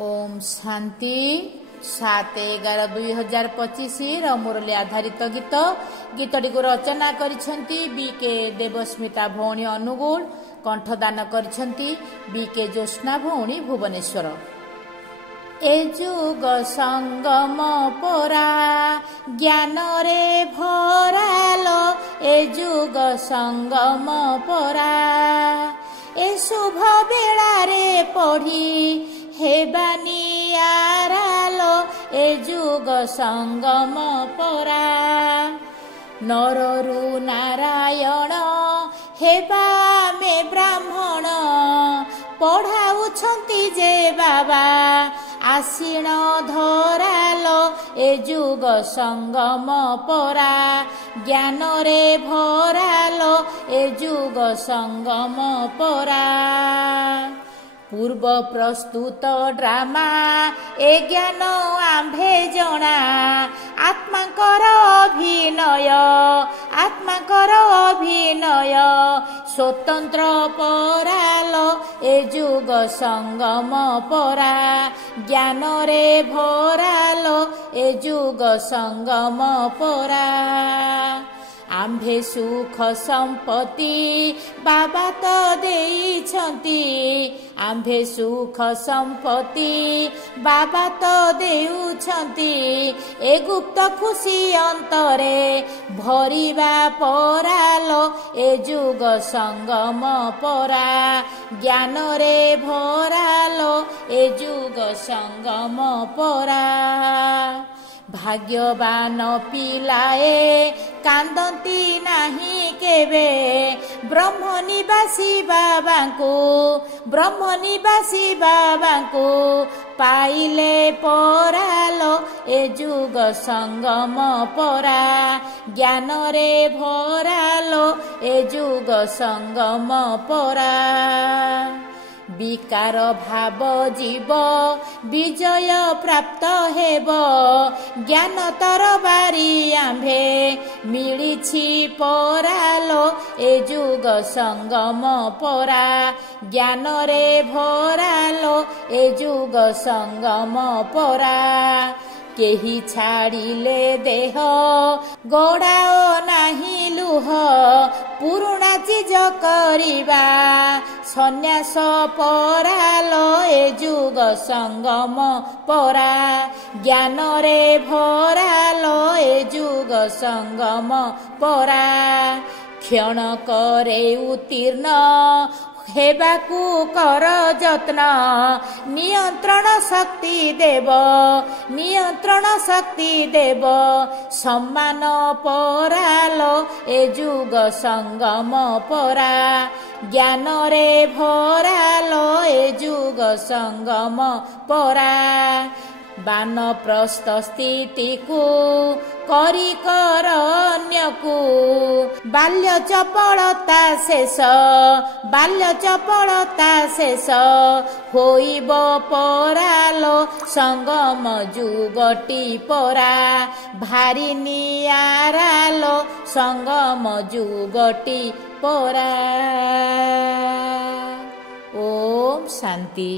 ओम शांति 7/11/2025 मुरली आधारित गीत गीतटी को रचना करिसेंती बीके देवस्मिता भौणी अनुगुल कंठदान करिसेंती बीके ज्योत्स्ना भौणी भुवनेश्वर। ए जुग संगम परा ज्ञान रे भरालो ए जुग संगम परा ए शुभ बेला रे पढ़ी हेबानी आरालो ए जुग संगम परा नररु नारायण हेबा मे ब्राह्मण पढ़ाउछंती जे बाबा आसीण धरालो ए जुग संगम परा ज्ञान रे भरालो ए जुग संगम परा पूर्व प्रस्तुत ड्रामा ए ज्ञान आम्भे जना आत्माकर अभिनय स्वतंत्र परालो ए जुग संगम परा ज्ञान रे भरालो ए जुग संगम परा आम्भे सुख संपत्ति बाबा तो देइछंती आम्भे सुख संपत्ति बाबा तो देउछंती ए गुप्त खुशी अंतरे भरिबा परालो ए जुग संगम परा ज्ञान रे भरालो ए जुग संगम परा भाग्यवान पिलाए कांदती नहीं केबे ब्रह्मनिवासी बाबा को पाइले परालो ए जुग संगम परा ज्ञान रे भरालो ए जुग संगम परा विकार भाव जीव विजय प्राप्त हेब ज्ञान तरबारी आम्भे मिलिछि परालो ए जुग संगम परा ज्ञान रे भरालो ए जुग संगम परा केही छाड़िले देह गड़ाओ नाही लुह पुरुणा चीज करिबा सन्यास परालो ए जुग संगम परा ज्ञान रे भरालो ए जुग संगम परा क्षण करे उत्तीर्ण हेबाकू कर जत्न नियंत्रण शक्ति देव सम्मान परालो ए जुग संगम परा ज्ञान रे भरालो ए जुग संगम परा बानप्रस्थ स्थिति को करी कर अन्यकू बाल्य चपलता शेष होइब परालो संगम जुगटी परा भारी नियारालो संगम जुगटी परा। ओम शांति।